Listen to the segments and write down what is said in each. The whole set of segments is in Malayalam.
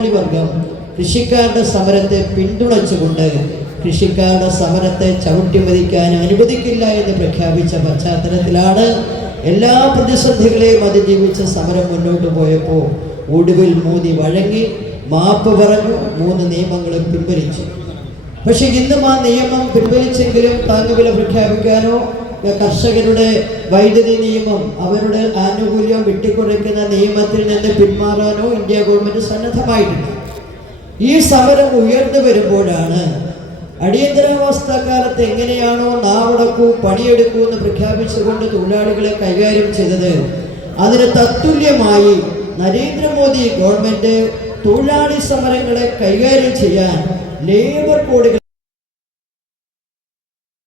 വർഗം കൃഷിക്കാരുടെ സമരത്തെ പിന്തുണച്ചുകൊണ്ട് കൃഷിക്കാരുടെ സമരത്തെ ചവിട്ടിമതിക്കാൻ അനുവദിക്കില്ല എന്ന് പ്രഖ്യാപിച്ച പശ്ചാത്തലത്തിലാണ് എല്ലാ പ്രതിസന്ധികളെയും അതിജീവിച്ച സമരം മുന്നോട്ട് പോയപ്പോൾ ഒടുവിൽ മോദി വഴങ്ങി മാപ്പ് പറഞ്ഞു മൂന്ന് നിയമങ്ങളും പിൻവലിച്ചു. പക്ഷെ ഇന്നും ആ നിയമം പിൻവലിച്ചെങ്കിലും താങ്ങുവില പ്രഖ്യാപിക്കാനോ കർഷകരുടെ വൈദ്യുതി നിയമം അവരുടെ ആനുകൂല്യം വെട്ടിക്കുറയ്ക്കുന്ന നിയമത്തിൽ നിന്ന് പിന്മാറാനോ ഇന്ത്യ ഗവൺമെന്റ് സന്നദ്ധമായിട്ടില്ല. ഈ സമരം ഉയർന്നു വരുമ്പോഴാണ് അടിയന്തരാവസ്ഥ കാലത്ത് എങ്ങനെയാണോ നാവടക്കൂ പണിയെടുക്കൂ എന്ന് പ്രഖ്യാപിച്ചുകൊണ്ട് തൊഴിലാളികളെ കൈകാര്യം ചെയ്തത് അതിന് തത്തുല്യമായി നരേന്ദ്രമോദി ഗവൺമെന്റ് തൊഴിലാളി സമരങ്ങളെ കൈകാര്യം ചെയ്യാൻ ലേബർ കോഡുകൾ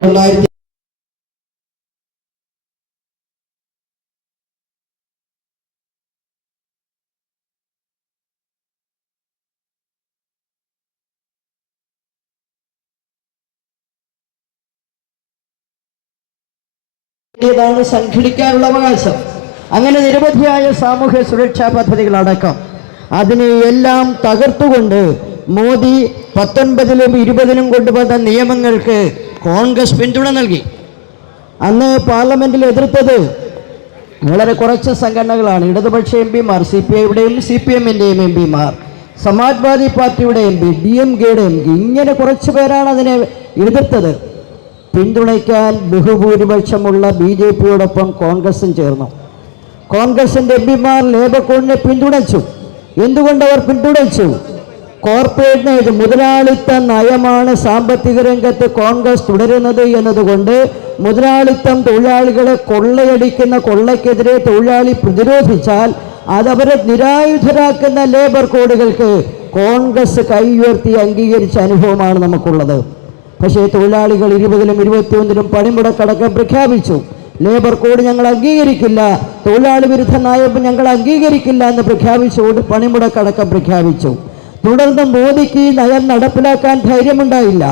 തൊള്ളായിരത്തി താണ് സംഘടിക്കാനുള്ള അവകാശം? അങ്ങനെ നിരവധിയായ സാമൂഹ്യ സുരക്ഷാ പദ്ധതികളടക്കം അതിനെ എല്ലാം തകർത്തുകൊണ്ട് മോദി പത്തൊൻപതിലും ഇരുപതിലും കൊണ്ടുവന്ന നിയമങ്ങൾക്ക് കോൺഗ്രസ് പിന്തുണ നൽകി. അന്ന് പാർലമെന്റിൽ എതിർത്തത് വളരെ കുറച്ച് സംഘടനകളാണ്. ഇടതുപക്ഷ എം പിമാർ സി പി ഐയുടെയും സി പി എമ്മിന്റെയും എം പിമാർ സമാജ്വാദി പാർട്ടിയുടെ എം പി ഡി എം കെയുടെ എം പി ഇങ്ങനെ കുറച്ച് പേരാണ് അതിനെ എതിർത്തത്. പിന്തുണയ്ക്കാൻ ബഹുഭൂരിപക്ഷമുള്ള ബി ജെ പിയോടൊപ്പം കോൺഗ്രസും ചേർന്നു. കോൺഗ്രസിന്റെ എം പിമാർ ലേബർ കോഡിനെ പിന്തുണച്ചു? എന്തുകൊണ്ട് അവർ പിന്തുണച്ചു കോർപ്പറേറ്റ് മുതലാളിത്ത നയമാണ്. സാമ്പത്തിക രംഗത്ത് കോൺഗ്രസ് തുടരുന്നത് എന്നതുകൊണ്ട് മുതലാളിത്തം തൊഴിലാളികളെ കൊള്ളയടിക്കുന്ന കൊള്ളയ്ക്കെതിരെ തൊഴിലാളി പ്രതിരോധിച്ചാൽ അതവരെ നിരായുധരാക്കുന്ന ലേബർ കോഡുകൾക്ക് കോൺഗ്രസ് കൈ ഉയർത്തി അംഗീകരിച്ച അനുഭവമാണ് നമുക്കുള്ളത്. പക്ഷേ തൊഴിലാളികൾ ഇരുപതിലും ഇരുപത്തിയൊന്നിലും പണിമുടക്കടക്കം പ്രഖ്യാപിച്ചു. ലേബർ കോഡ് ഞങ്ങൾ അംഗീകരിക്കില്ല. തൊഴിലാളി വിരുദ്ധ നയം ഞങ്ങൾ അംഗീകരിക്കില്ല എന്ന് പ്രഖ്യാപിച്ചുകൊണ്ട് പണിമുടക്കടക്കം പ്രഖ്യാപിച്ചു. തുടർന്ന് മോദിക്ക് ഈ നയം നടപ്പിലാക്കാൻ ധൈര്യമുണ്ടായില്ല.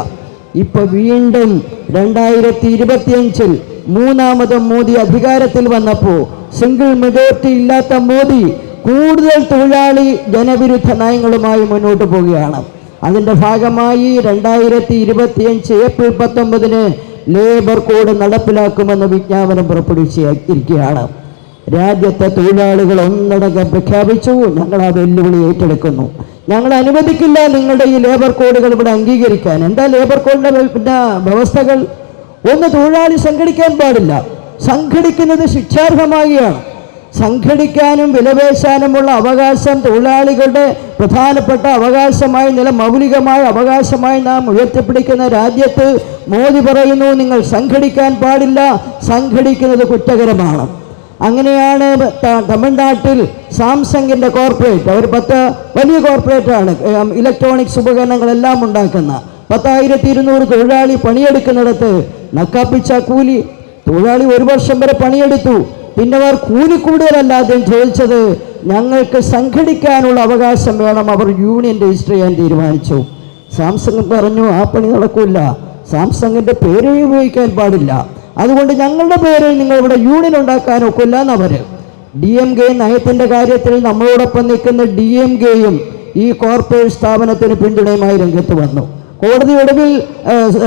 ഇപ്പൊ വീണ്ടും രണ്ടായിരത്തി ഇരുപത്തിയഞ്ചിൽ മൂന്നാമതും മോദി അധികാരത്തിൽ വന്നപ്പോൾ സിംഗിൾ മെജോറിറ്റി ഇല്ലാത്ത മോദി കൂടുതൽ തൊഴിലാളി ജനവിരുദ്ധ നയങ്ങളുമായി മുന്നോട്ട് പോവുകയാണ്. അതിന്റെ ഭാഗമായി രണ്ടായിരത്തി ഇരുപത്തിയഞ്ച് ഏപ്രിൽ പത്തൊമ്പതിന് ലേബർ കോഡ് നടപ്പിലാക്കുമെന്ന വിജ്ഞാപനം പുറപ്പെടുവിച്ചിരിക്കുകയാണ്. രാജ്യത്തെ തൊഴിലാളികൾ ഒന്നടങ്കം പ്രഖ്യാപിച്ചു. ഞങ്ങൾ ആ വെല്ലുവിളി ഏറ്റെടുക്കുന്നു. ഞങ്ങൾ അനുവദിക്കില്ല നിങ്ങളുടെ ഈ ലേബർ കോഡുകൾ ഇവിടെ അംഗീകരിക്കാൻ. എന്താ ലേബർ കോഡിന്റെ പിന്നെ വ്യവസ്ഥകൾ? ഒന്ന് തൊഴിലാളി സംഘടിക്കാൻ പാടില്ല. സംഘടിക്കുന്നത് ശിക്ഷാർഹമാകുകയാണ് സംഘടിക്കാനും വിലപേശാനുമുള്ള അവകാശം തൊഴിലാളികളുടെ പ്രധാനപ്പെട്ട അവകാശമായി നില മൗലികമായ അവകാശമായി നാം ഉയർത്തിപ്പിടിക്കുന്ന രാജ്യത്ത് മോദി പറയുന്നു നിങ്ങൾ സംഘടിക്കാൻ പാടില്ല സംഘടിക്കുന്നത് കുറ്റകരമാണ്. അങ്ങനെയാണ് തമിഴ്നാട്ടിൽ സാംസങ്ങിന്റെ കോർപ്പറേറ്റ് അവർ പത്ത് വലിയ കോർപ്പറേറ്റാണ് ഇലക്ട്രോണിക്സ് ഉപകരണങ്ങളെല്ലാം ഉണ്ടാക്കുന്ന. പത്തായിരത്തി ഇരുന്നൂറ് തൊഴിലാളി പണിയെടുക്കുന്നിടത്ത് നക്കാപ്പിച്ച കൂലി തൊഴിലാളി ഒരു വർഷം വരെ പണിയെടുത്തു. പിന്നെ അവർ കൂലി കൂടുതലല്ല ചോദിച്ചത് ഞങ്ങൾക്ക് സംഘടിക്കാനുള്ള അവകാശം വേണം. അവർ യൂണിയൻ രജിസ്റ്റർ ചെയ്യാൻ തീരുമാനിച്ചു. സാംസങ് പറഞ്ഞു ആ പണി നടക്കില്ല സാംസങ്ങിന്റെ പേര് ഉപയോഗിക്കാൻ പാടില്ല. അതുകൊണ്ട് ഞങ്ങളുടെ പേരിൽ നിങ്ങൾ ഇവിടെ യൂണിയൻ ഉണ്ടാക്കാൻ ഒക്കില്ല എന്നവർ ഡി എം കെ നയത്തിന്റെ കാര്യത്തിൽ നമ്മളോടൊപ്പം നിൽക്കുന്ന ഡി എം കെയും ഈ കോർപ്പറേറ്റ് സ്ഥാപനത്തിന് പിന്തുണയുമായി രംഗത്ത് വന്നു. കോടതി ഒടുവിൽ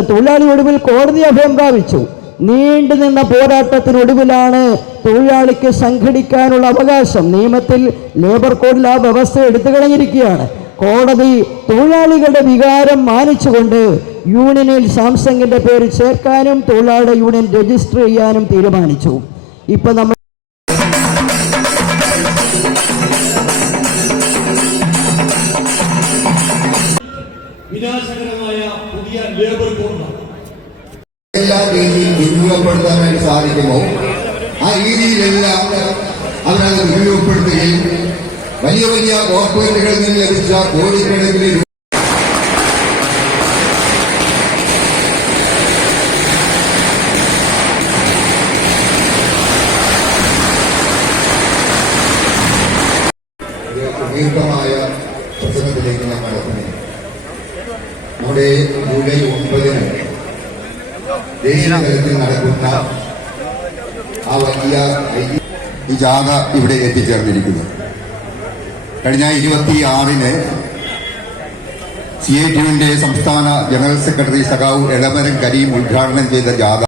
തൊഴിലാളി ഒടുവിൽ കോടതി അഭയം പ്രാപിച്ചു. നീണ്ടു നിന്ന പോരാട്ടത്തിനൊടുവിലാണ് തൊഴിലാളിക്ക് സംഘടിക്കാനുള്ള അവകാശം. നിയമത്തിൽ ലേബർ കോഡിൽ ആ വ്യവസ്ഥ എടുത്തു കളഞ്ഞിരിക്കുകയാണ്. കോടതി തൊഴിലാളികളുടെ വികാരം മാനിച്ചുകൊണ്ട് യൂണിയനിൽ സാംസങ്ങിന്റെ പേര് ചേർക്കാനും തൊഴിലാളിയുടെ യൂണിയൻ രജിസ്റ്റർ ചെയ്യാനും തീരുമാനിച്ചു. ഇപ്പൊ നമ്മൾ വിനാശകരമായ പുതിയ ലേബർ രീതിയിൽ ദുരുപയോഗപ്പെടുത്താനായിട്ട് സാധിക്കുമോ? ആ രീതിയിലെല്ലാം അതിനകത്ത് ഉപയോഗപ്പെടുത്തുകയും വലിയ വലിയ കോർപ്പറേറ്റുകളിൽ നിന്ന് ലഭിച്ച കോടിക്കണക്കിന് ദീർഘമായ പ്രസംഗത്തിലേക്ക് ഞാൻ നടത്തുന്നു നമ്മുടെ ജൂലൈ ഒൻപതിന് ദേശീയ തലത്തിൽ നടക്കുന്ന ആ വലിയ ഈ ജാഥ ഇവിടെ എത്തിച്ചേർന്നിരിക്കുന്നു. കഴിഞ്ഞ ഇരുപത്തി ആറിന് സി ഐ ടിയുവിന്റെ സംസ്ഥാന ജനറൽ സെക്രട്ടറി സഖാവ് എളമരം കരീം ഉദ്ഘാടനം ചെയ്ത ജാഥ